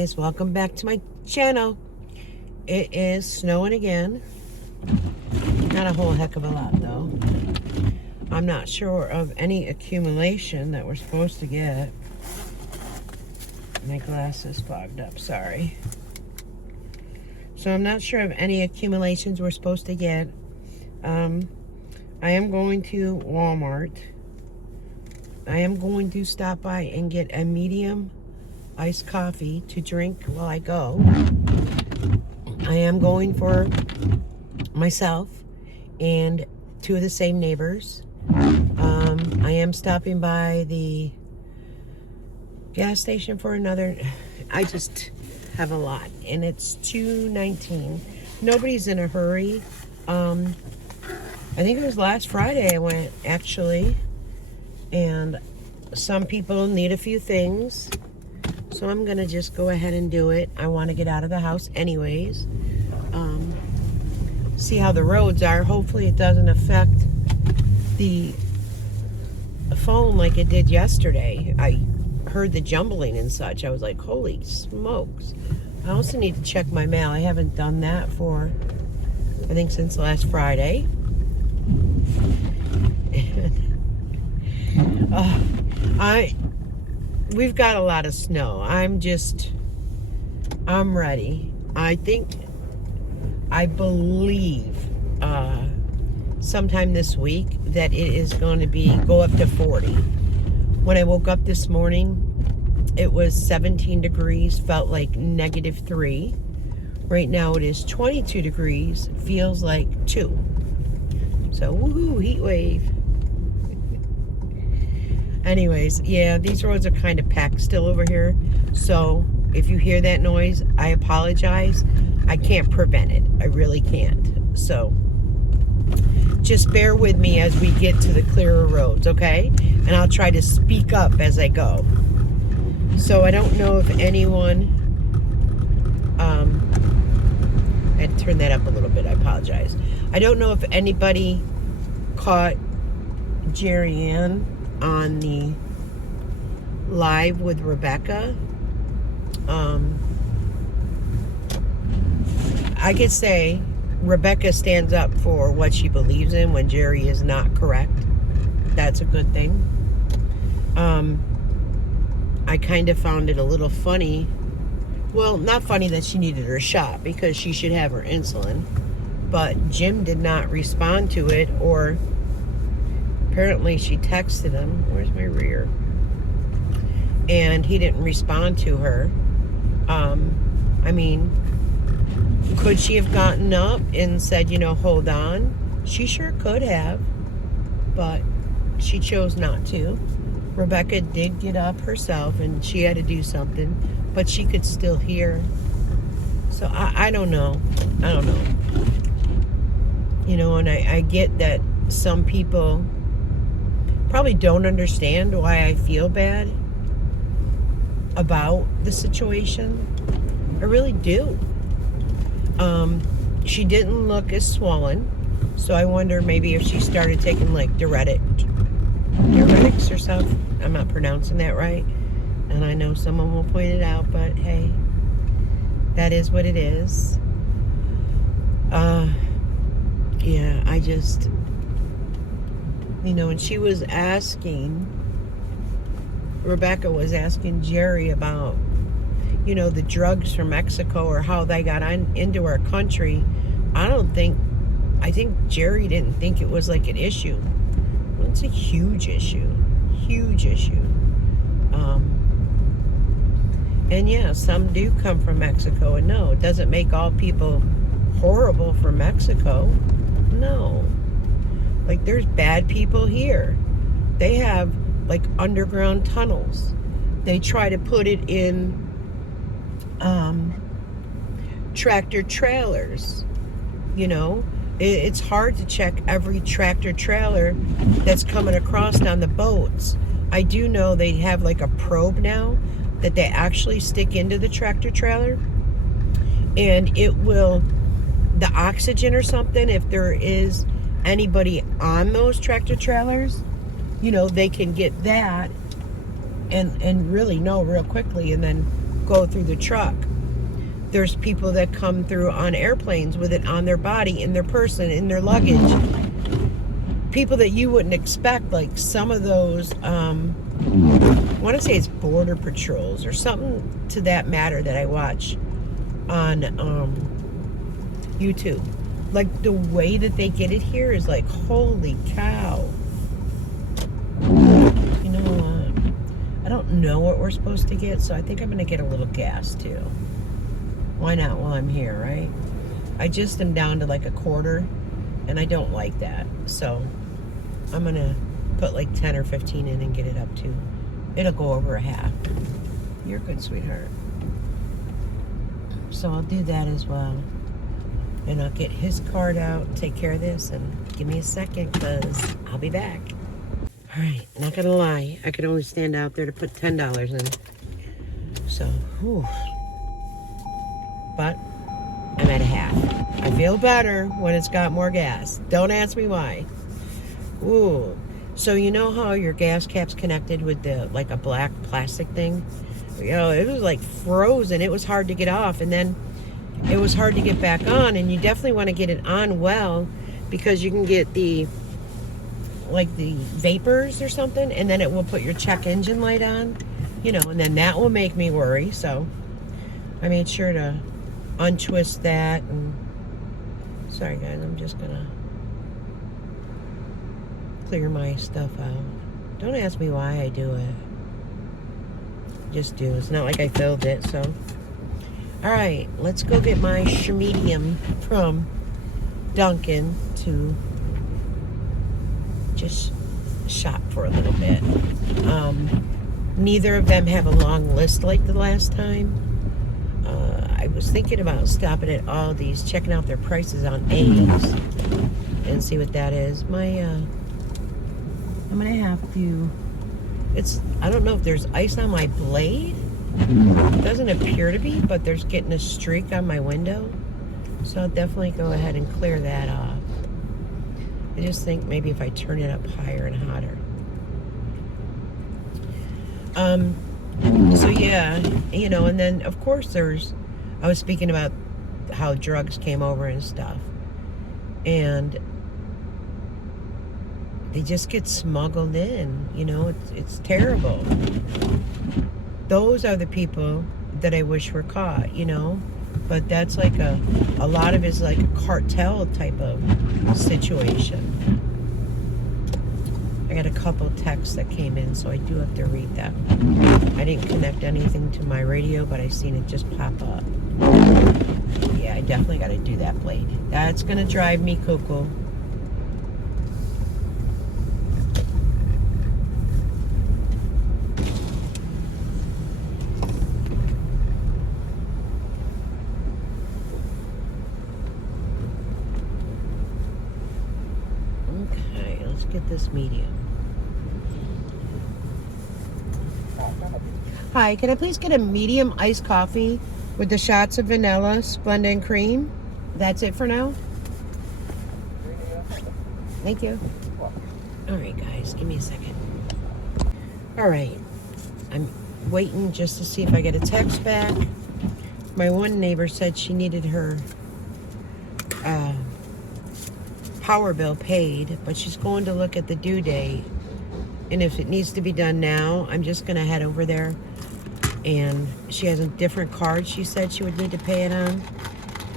guys, welcome back to my channel. It is snowing again. Not a whole heck of a lot though. I'm not sure of any accumulation that we're supposed to get. My glasses fogged up, sorry. So I'm not sure of any accumulations we're supposed to get. I am going to Walmart. I am going to stop by and get a medium iced coffee to drink while I go. I am going for myself and two of the same neighbors. I am stopping by the gas station for another. I just have a lot, and it's $2.19. Nobody's in a hurry. I think it was last Friday I went, actually, and some people need a few things, so I'm gonna just go ahead and do it. I want to get out of the house anyways. See how the roads are. Hopefully it doesn't affect the phone like it did yesterday. I heard the jumbling and such. I was like, holy smokes. I also need to check my mail. I haven't done that for, I think, since last Friday. We've got a lot of snow. I'm ready. I believe sometime this week that it is going to go up to 40. When I woke up this morning, it was 17 degrees, felt like -3. Right now it is 22 degrees, feels like 2. So, woohoo, heat wave. Anyways, yeah, these roads are kind of packed still over here. So, if you hear that noise, I apologize. I can't prevent it. I really can't. So, just bear with me as we get to the clearer roads, okay? And I'll try to speak up as I go. So, I don't know if anyone... I had to turn that up a little bit. I apologize. I don't know if anybody caught Jerry Ann on the live with Rebecca. I could say Rebecca stands up for what she believes in when Jerry is not correct. That's a good thing. I kind of found it a little funny. Well, not funny that she needed her shot, because she should have her insulin. But Jim did not respond to it, or apparently she texted him. Where's my rear? And he didn't respond to her. I mean, could she have gotten up and said, hold on? She sure could have, but she chose not to. Rebecca did get up herself, and she had to do something, but she could still hear. So I don't know. I don't know. And I get that some people probably don't understand why I feel bad about the situation. I really do. She didn't look as swollen, so I wonder maybe if she started taking like diuretics or something. I'm not pronouncing that right, and I know someone will point it out, but hey, that is what it is. Yeah, I just, and she was asking, Rebecca was asking Jerry about, the drugs from Mexico, or how they got into our country. I think Jerry didn't think it was like an issue. Well, it's a huge issue. Huge issue. And yeah, some do come from Mexico, and no, it doesn't make all people horrible from Mexico. No. Like, there's bad people here. They have like underground tunnels. They try to put it in tractor trailers. It's hard to check every tractor trailer that's coming across on the boats. I do know they have like a probe now that they actually stick into the tractor trailer, and it will, the oxygen or something, if there is anybody on those tractor trailers, they can get that and really know real quickly, and then go through the truck. There's people that come through on airplanes with it on their body, in their person, in their luggage. People that you wouldn't expect, like some of those, I want to say it's border patrols or something to that matter that I watch on YouTube. Like the way that they get it here is like, holy cow. You know, I don't know what we're supposed to get, so I think I'm going to get a little gas too. Why not while I'm here, right? I just am down to like a quarter, and I don't like that. So I'm going to put like 10 or 15 in and get it up to, it'll go over a half. You're good, sweetheart. So I'll do that as well. And I'll get his card out and take care of this. And give me a second, because I'll be back. All right, not gonna lie, I could only stand out there to put $10 in. So, whew. But I'm at a half. I feel better when it's got more gas. Don't ask me why. Ooh. So you know how your gas cap's connected with the, like a black plastic thing? You know, it was like frozen. It was hard to get off, and then it was hard to get back on, and you definitely want to get it on well, because you can get the, like the vapors or something, and then it will put your check engine light on, you know, and then that will make me worry. So I made sure to untwist that. And sorry guys, I'm just gonna clear my stuff out. Don't ask me why I do it. Just do. It's not like I filled it. So all right, let's go get my medium from Dunkin' to just shop for a little bit. Neither of them have a long list like the last time. I was thinking about stopping at Aldi's, checking out their prices on eggs and see what that is. I'm gonna have to, I don't know if there's ice on my blade. It doesn't appear to be, but there's getting a streak on my window. So I'll definitely go ahead and clear that off. I just think maybe if I turn it up higher and hotter. So yeah, you know, and then of course I was speaking about how drugs came over and stuff, and they just get smuggled in, you know, it's terrible. Those are the people that I wish were caught, you know, but that's like a lot of it's like a cartel type of situation. I got a couple texts that came in, so I do have to read them. I didn't connect anything to my radio, but I seen it just pop up. Yeah, I definitely got to do that blade. That's going to drive me cuckoo. Okay, let's get this medium. Hi, can I please get a medium iced coffee with the shots of vanilla, Splenda, and cream? That's it for now? Thank you. All right, guys, give me a second. All right, I'm waiting just to see if I get a text back. My one neighbor said she needed her power bill paid, but she's going to look at the due date. And if it needs to be done now, I'm just going to head over there. And she has a different card she said she would need to pay it on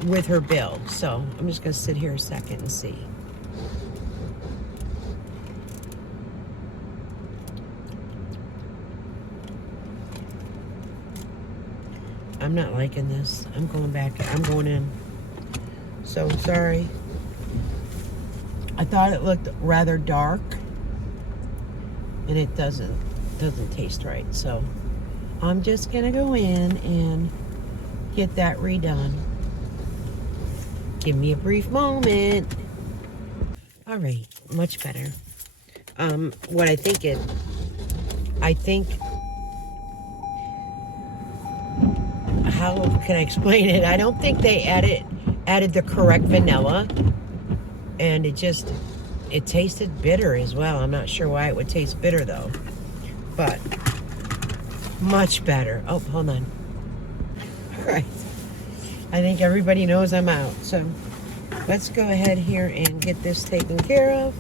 with her bill. So I'm just going to sit here a second and see. I'm not liking this. I'm going back. I'm going in. So sorry. I thought it looked rather dark, and it doesn't taste right. So I'm just gonna go in and get that redone. Give me a brief moment. All right, much better. What I think, how can I explain it? I don't think they added the correct vanilla, and it tasted bitter as well. I'm not sure why it would taste bitter though, but much better. Oh, hold on. Right. I think everybody knows I'm out. So let's go ahead here and get this taken care of.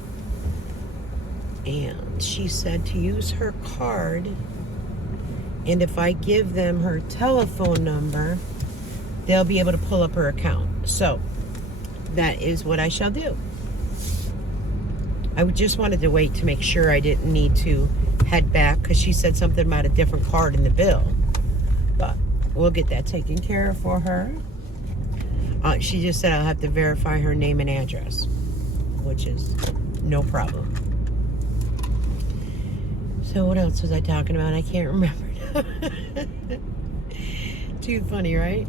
And she said to use her card. And if I give them her telephone number, they'll be able to pull up her account. So that is what I shall do. I just wanted to wait to make sure I didn't need to head back because she said something about a different card in the bill. But we'll get that taken care of for her. She just said I'll have to verify her name and address, which is no problem. So what else was I talking about? I can't remember now. Too funny, right?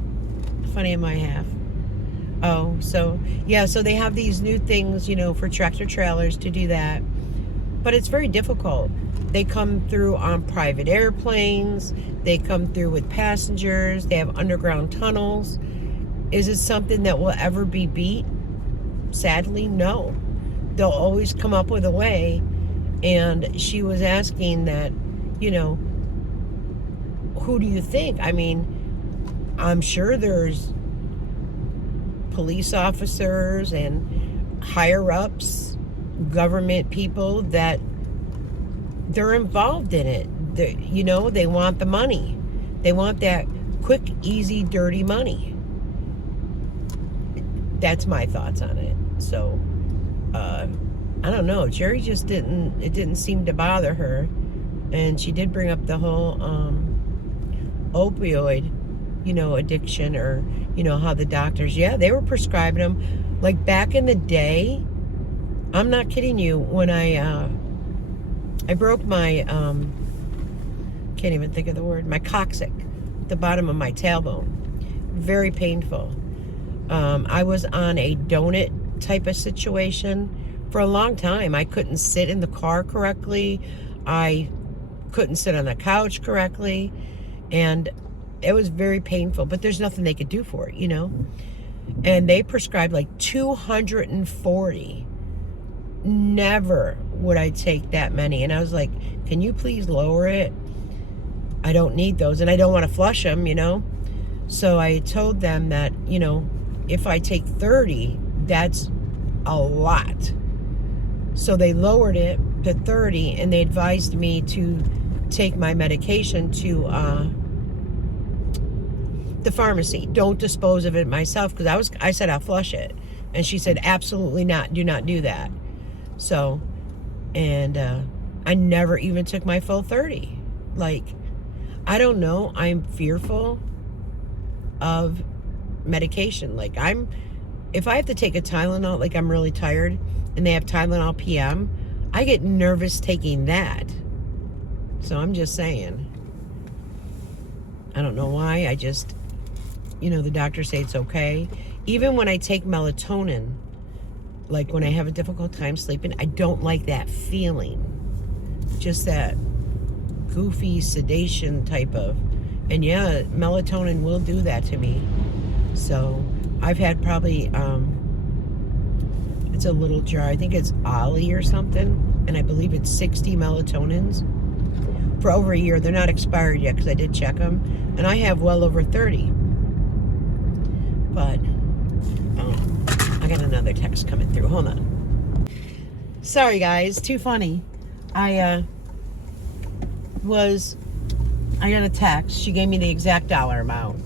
Funny in my half. Oh, so yeah, so they have these new things, you know, for tractor trailers to do that. But it's very difficult. They come through on private airplanes. They come through with passengers. They have underground tunnels. Is it something that will ever be beat? Sadly, no. They'll always come up with a way. And she was asking that, you know, who do you think? I mean, I'm sure there's police officers and higher ups, government people that they're involved in it. You know, they want the money. They want that quick, easy, dirty money. That's my thoughts on it. So, I don't know. Jerry just didn't seem to bother her. And she did bring up the whole opioid, you know, addiction, or, you know, how the doctors, yeah, they were prescribing them. Like back in the day, I'm not kidding you, when I broke my, can't even think of the word, my coccyx, the bottom of my tailbone. Very painful. I was on a donut type of situation for a long time. I couldn't sit in the car correctly. I couldn't sit on the couch correctly. And it was very painful, but there's nothing they could do for it, you know? And they prescribed like 240. Never would I take that many. And I was like, can you please lower it? I don't need those, and I don't want to flush them, you know? So I told them that, you know, if I take 30, that's a lot. So they lowered it to 30, and they advised me to take my medication to the pharmacy. Don't dispose of it myself, because I said I'll flush it. And she said, absolutely not. Do not do that. So, and I never even took my full 30. Like, I don't know. I'm fearful of medication. Like, if I have to take a Tylenol, like I'm really tired, and they have Tylenol PM, I get nervous taking that. So I'm just saying. I don't know why. I just, you know, the doctors say it's okay. Even when I take melatonin, like when I have a difficult time sleeping, I don't like that feeling. Just that goofy sedation type of, and yeah, melatonin will do that to me. So I've had probably, it's a little jar. I think it's Ollie or something, and I believe it's 60 melatonins for over a year. They're not expired yet because I did check them, and I have well over 30. But I got another text coming through. Hold on. Sorry, guys. Too funny. I got a text. She gave me the exact dollar amount.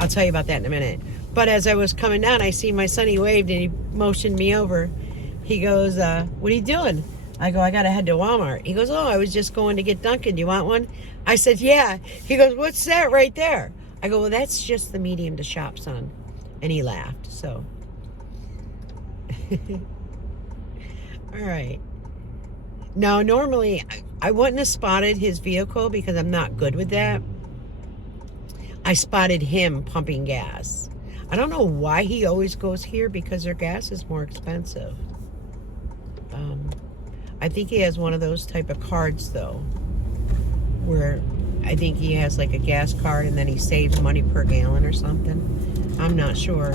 I'll tell you about that in a minute. But as I was coming down, I see my son. He waved and he motioned me over. He goes, what are you doing? I go, I got to head to Walmart. He goes, oh, I was just going to get Dunkin'. Do you want one? I said, yeah. He goes, what's that right there? I go, well, that's just the medium to shop, son. And he laughed, so. All right. Now, normally, I wouldn't have spotted his vehicle because I'm not good with that. I spotted him pumping gas. I don't know why he always goes here, because their gas is more expensive. I think he has one of those type of cards, though, where I think he has like a gas card and then he saves money per gallon or something. I'm not sure.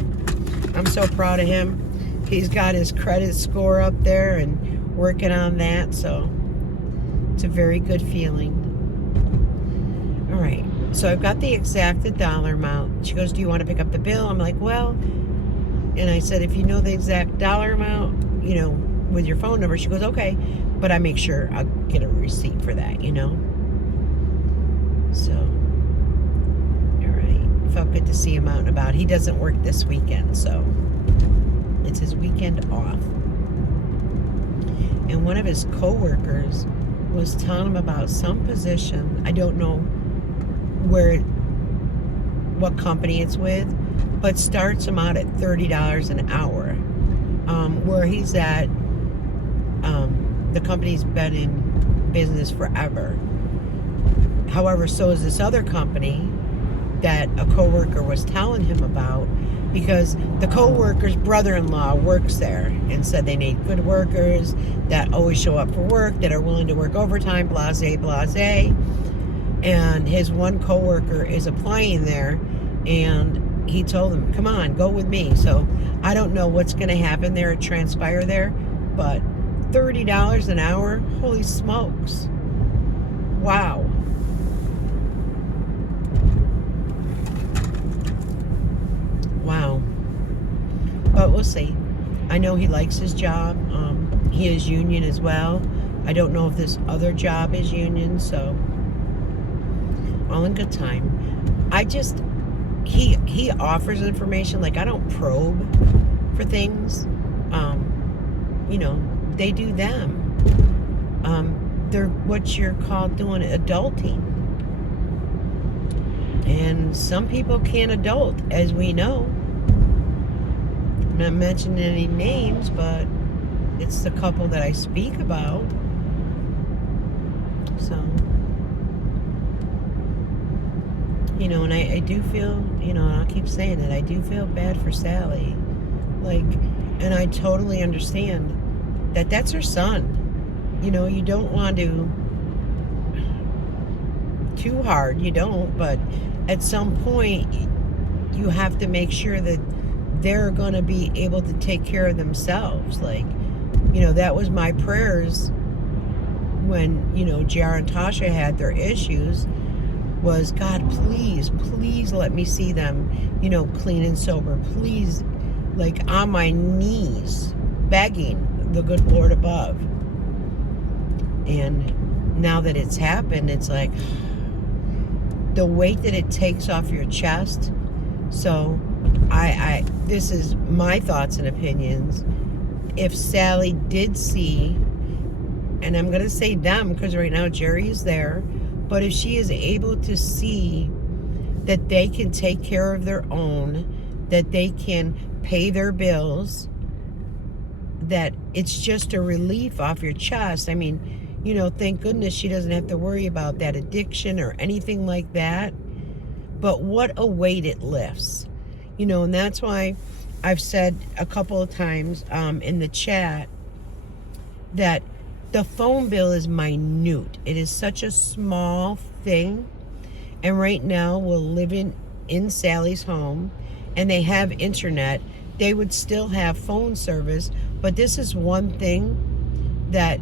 I'm so proud of him. He's got his credit score up there and working on that, so it's a very good feeling. All right. So I've got the exact dollar amount. She goes, do you want to pick up the bill? I'm like, well, and I said, if you know the exact dollar amount, with your phone number. She goes, okay, but I make sure I'll get a receipt for that, So, all right. Felt good to see him out and about. He doesn't work this weekend, so it's his weekend off. And one of his co-workers was telling him about some position. I don't know what company it's with, but starts him out at $30 an hour. Where he's at, the company's been in business forever. However, so is this other company that a coworker was telling him about, because the coworker's brother-in-law works there and said they need good workers that always show up for work, that are willing to work overtime, blase, blase. And his one coworker is applying there, and he told him, come on, go with me. So I don't know what's going to happen there, transpire there, but $30 an hour, holy smokes. Wow. Wow. But we'll see. I know he likes his job. He is union as well. I don't know if this other job is union, so all in good time. He offers information. Like, I don't probe for things. They do them. They're what you're called doing adulting. And some people can't adult, as we know. I'm not mentioning any names, but it's the couple that I speak about. So, and I do feel, and I'll keep saying it, I do feel bad for Sally. And I totally understand that that's her son. You don't want to too hard, you don't, but at some point you have to make sure that they're going to be able to take care of themselves. That was my prayers when, JR and Tasha had their issues, was, God, please let me see them, clean and sober. Please, on my knees, begging the good Lord above. And now that it's happened, it's like the weight that it takes off your chest. So I this is my thoughts and opinions. If Sally did see, and I'm going to say them because right now Jerry is there, but if she is able to see that they can take care of their own, that they can pay their bills, that it's just a relief off your chest. I mean, thank goodness she doesn't have to worry about that addiction or anything like that. But what a weight it lifts. And that's why I've said a couple of times in the chat that the phone bill is minute. It is such a small thing. And right now we're living in Sally's home and they have internet. They would still have phone service, but this is one thing that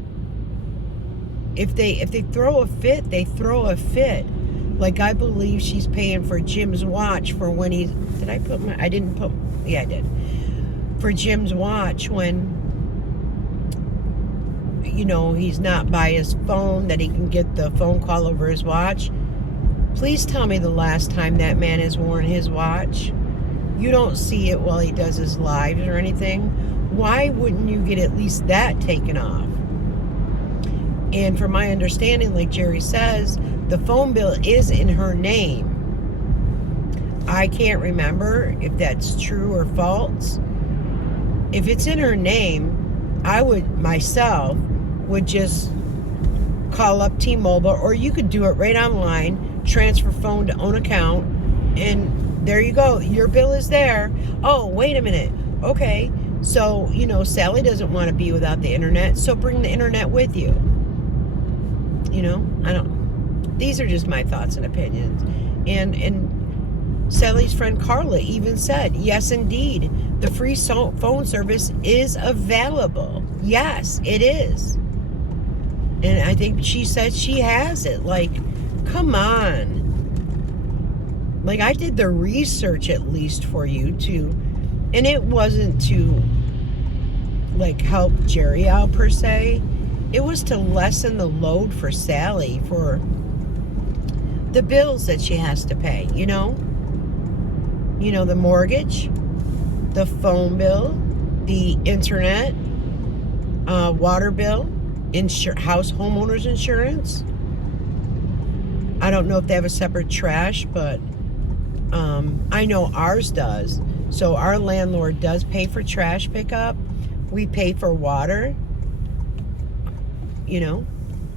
if they throw a fit, they throw a fit. I believe she's paying for Jim's watch for when he's, I did. For Jim's watch when, he's not by his phone, that he can get the phone call over his watch. Please tell me the last time that man has worn his watch. You don't see it while he does his lives or anything. Why wouldn't you get at least that taken off? And from my understanding, like Jerry says, the phone bill is in her name. I can't remember if that's true or false. If it's in her name, I would just call up T-Mobile, or you could do it right online, transfer phone to own account, and there you go. Your bill is there. Oh, wait a minute. Okay. So, Sally doesn't want to be without the internet, so bring the internet with you. These are just my thoughts and opinions. And Sally's friend Carla even said, yes, indeed, the free phone service is available. Yes, it is. And I think she said she has it. Come on. Like, I did the research at least for you to, and it wasn't to, like, help Jerry out per se. It was to lessen the load for Sally for the bills that she has to pay, you know? You know, the mortgage, the phone bill, the internet, water bill, house homeowners insurance. I don't know if they have a separate trash, but I know ours does. So our landlord does pay for trash pickup. We pay for water, you know.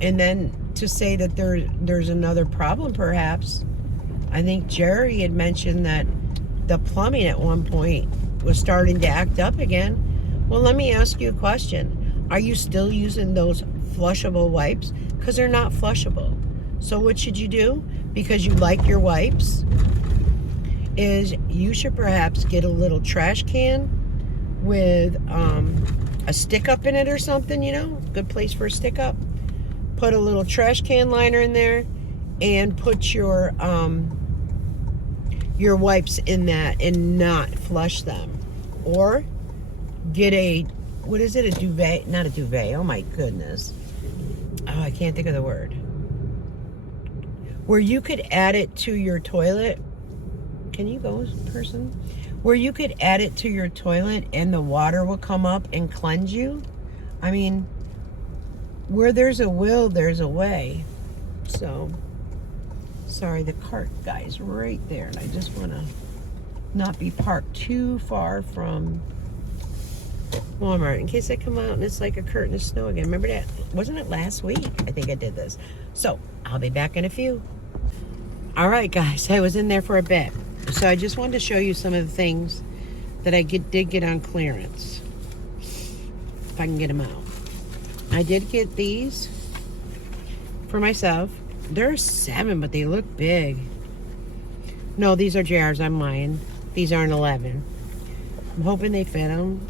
And then to say that there's another problem perhaps, I think Jerry had mentioned that the plumbing at one point was starting to act up again. Well, let me ask you a question. Are you still using those flushable wipes? Because they're not flushable. So what should you do? Because you like your wipes, is you should perhaps get a little trash can with a stick up in it or something, you know? Good place for a stick up. Put a little trash can liner in there and put your wipes in that and not flush them. Or get a, what is it, a duvet? Not a duvet, oh my goodness. Oh, I can't think of the word. Where you could add it to your toilet. Can you go, person? Where you could add it to your toilet and the water will come up and cleanse you. I mean, where there's a will, there's a way. So, sorry, the cart guy's right there, and I just want to not be parked too far from Walmart in case I come out and it's like a curtain of snow again. Remember that? Wasn't it last week? I think I did this. So, I'll be back in a few. All right, guys, I was in there for a bit. So I just wanted to show you some of the things that I did get on clearance. If I can get them out. I did get these for myself. There are 7, but they look big. No, these are JRs. I'm lying. These aren't 11. I'm hoping they fit them.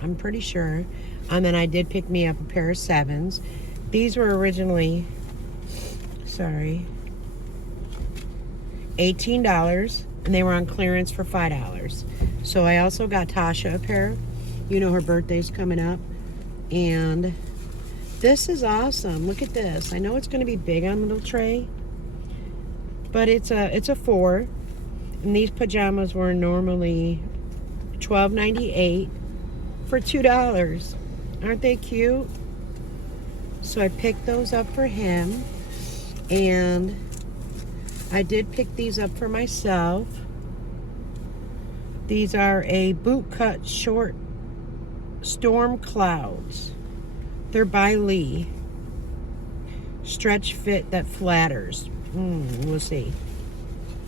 I'm pretty sure. And then I did pick me up a pair of 7s. These were originally, sorry, $18, and they were on clearance for $5. So I also got Tasha a pair. You know her birthday's coming up. And this is awesome. Look at this. I know it's going to be big on the little tray, but it's a 4. And these pajamas were normally $12.98 for $2. Aren't they cute? So I picked those up for him, and I did pick these up for myself. These are a boot cut short storm clouds. They're by Lee. Stretch fit that flatters. We'll see.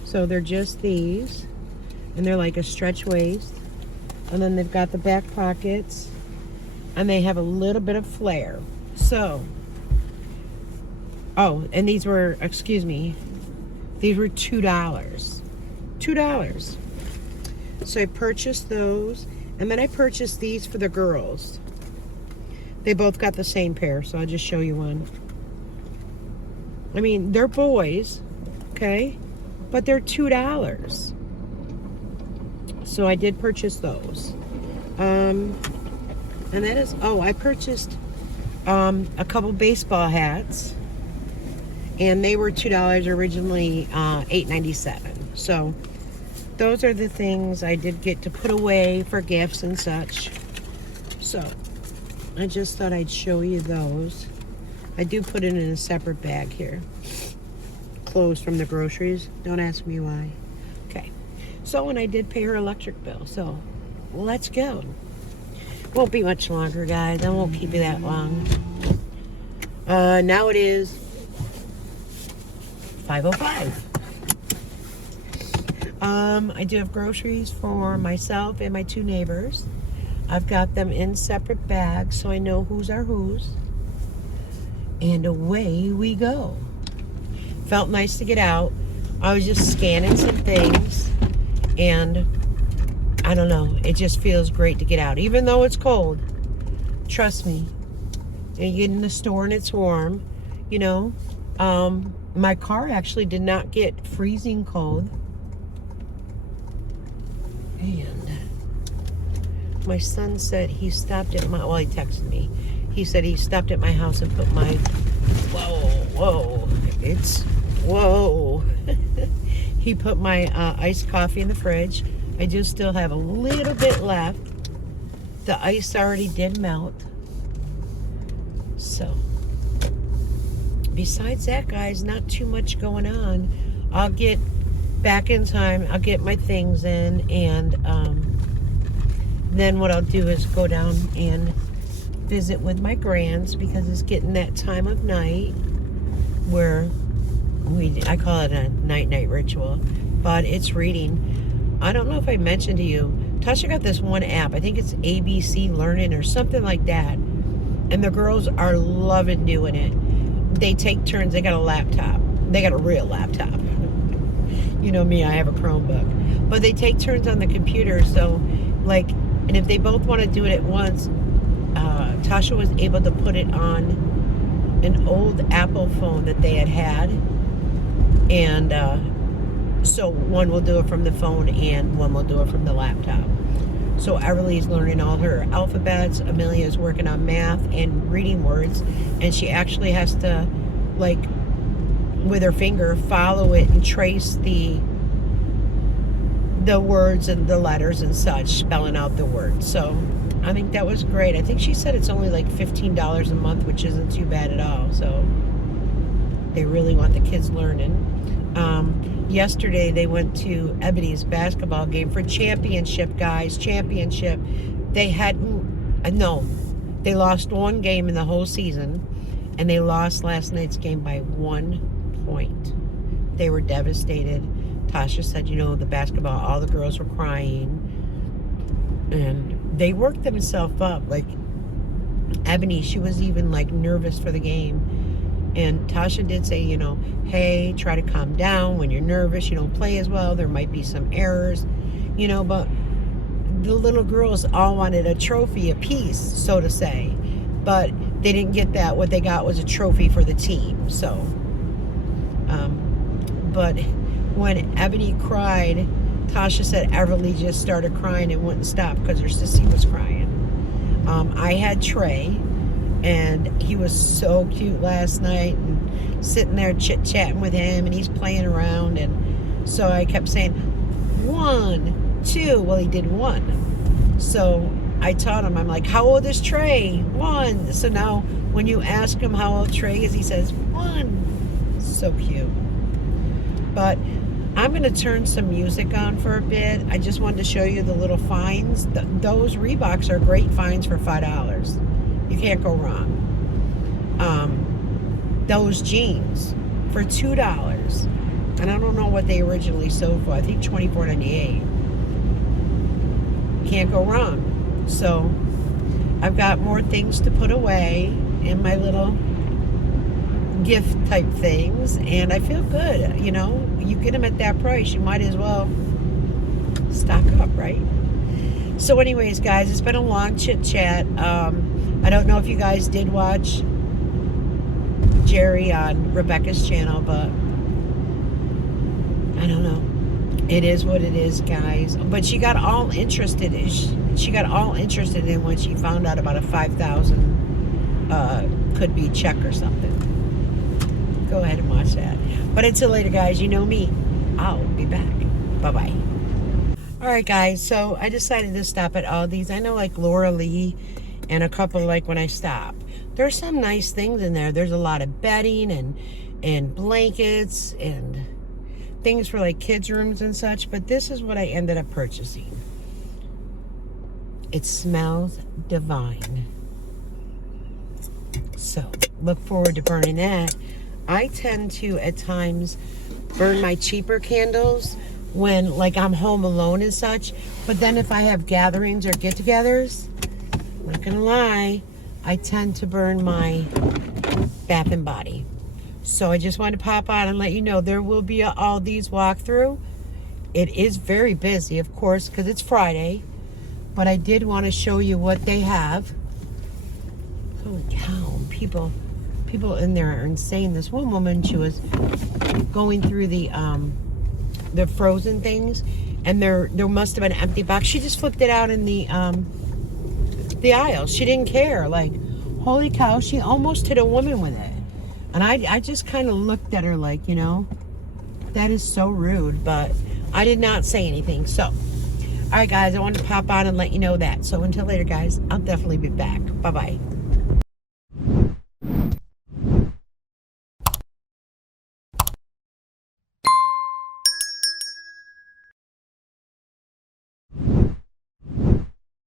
So they're just these, and they're like a stretch waist, and then they've got the back pockets, and they have a little bit of flare. So, oh, and these were, excuse me, these were $2. $2. So I purchased those, and then I purchased these for the girls. They both got the same pair, so I'll just show you one. I mean, they're boys, okay? But they're $2. So I did purchase those. And that is, oh, I purchased a couple baseball hats. And they were $2 originally, $8.97. So those are the things I did get to put away for gifts and such. So I just thought I'd show you those. I do put it in a separate bag here. Clothes from the groceries. Don't ask me why. Okay. So, and I did pay her electric bill. So, let's go. Won't be much longer, guys. I won't keep you that long. Now it is 5:05. I do have groceries for myself and my 2 neighbors. I've got them in separate bags so I know whose are whose. And away we go. Felt nice to get out. I was just scanning some things, and I don't know, it just feels great to get out. Even though it's cold, trust me, you get in the store and it's warm, you know. My car actually did not get freezing cold. And my son said he stopped at my, well, he texted me. He said he stopped at my house and put my, whoa, he put my iced coffee in the fridge. I do still have a little bit left. The ice already did melt. So, besides that, guys, not too much going on. I'll get back in time. I'll get my things in, and then what I'll do is go down and visit with my grands, because it's getting that time of night where I call it a night-night ritual, but it's reading. I don't know if I mentioned to you, Tasha got this one app. I think it's ABC Learning or something like that. And the girls are loving doing it. They take turns. They got a laptop. They got a real laptop. You know me, I have a Chromebook. But they take turns on the computer. So, like, and if they both want to do it at once, Tasha was able to put it on an old Apple phone that they had. And so one will do it from the phone and one will do it from the laptop. So Everly's learning all her alphabets. Amelia's working on math and reading words. And she actually has to, like, with her finger, follow it and trace the words and the letters and such, spelling out the words. So I think that was great. I think she said it's only like $15 a month, which isn't too bad at all. So they really want the kids learning. Yesterday they went to Ebony's basketball game for championship, guys. Championship. They lost one game in the whole season, and they lost last night's game by 1 point. They were devastated. Tasha said, the basketball, all the girls were crying, and they worked themselves up. Like Ebony, she was even like nervous for the game. And Tasha did say, hey, try to calm down when you're nervous. You don't play as well. There might be some errors, but the little girls all wanted a trophy apiece, so to say. But they didn't get that. What they got was a trophy for the team. So, but when Ebony cried, Tasha said Everly just started crying and wouldn't stop because her sissy was crying. I had Trey. And he was so cute last night, and sitting there chit-chatting with him, and he's playing around. And so I kept saying, 1, 2. Well, he did 1. So I taught him, I'm like, how old is Trey? 1. So now when you ask him how old Trey is, he says, 1. So cute. But I'm going to turn some music on for a bit. I just wanted to show you the little finds. Those Reeboks are great finds for $5. You can't go wrong. Those jeans for $2. And I don't know what they originally sold for. I think $24.98. Can't go wrong. So I've got more things to put away in my little gift type things. And I feel good. You get them at that price, you might as well stock up, right? So anyways, guys, it's been a long chit chat. I don't know if you guys did watch Jerry on Rebecca's channel, but I don't know. It is what it is, guys. But she got all interested. She got all interested in when she found out about a 5,000 could be check or something. Go ahead and watch that. But until later, guys, you know me. I'll be back. Bye-bye. All right, guys. So I decided to stop at Aldi's. I know, like, Laura Lee and a couple, like, when I stop. There's some nice things in there. There's a lot of bedding and blankets and things for, like, kids' rooms and such. But this is what I ended up purchasing. It smells divine. So look forward to burning that. I tend to, at times, burn my cheaper candles when, like, I'm home alone and such. But then if I have gatherings or get-togethers, I'm not gonna lie, I tend to burn my Bath and Body. So I just wanted to pop on and let you know there will be a Aldi's walkthrough. It is very busy, of course, because it's Friday. But I did want to show you what they have. Holy cow, people in there are insane. This one woman, she was going through the frozen things, and there must have been an empty box. She just flipped it out in the aisle. She didn't care. Like, holy cow, she almost hit a woman with it. And I just kind of looked at her like, you know, that is so rude. But I did not say anything. So, all right, guys, I wanted to pop on and let you know that. So until later, guys, I'll definitely be back. Bye-bye.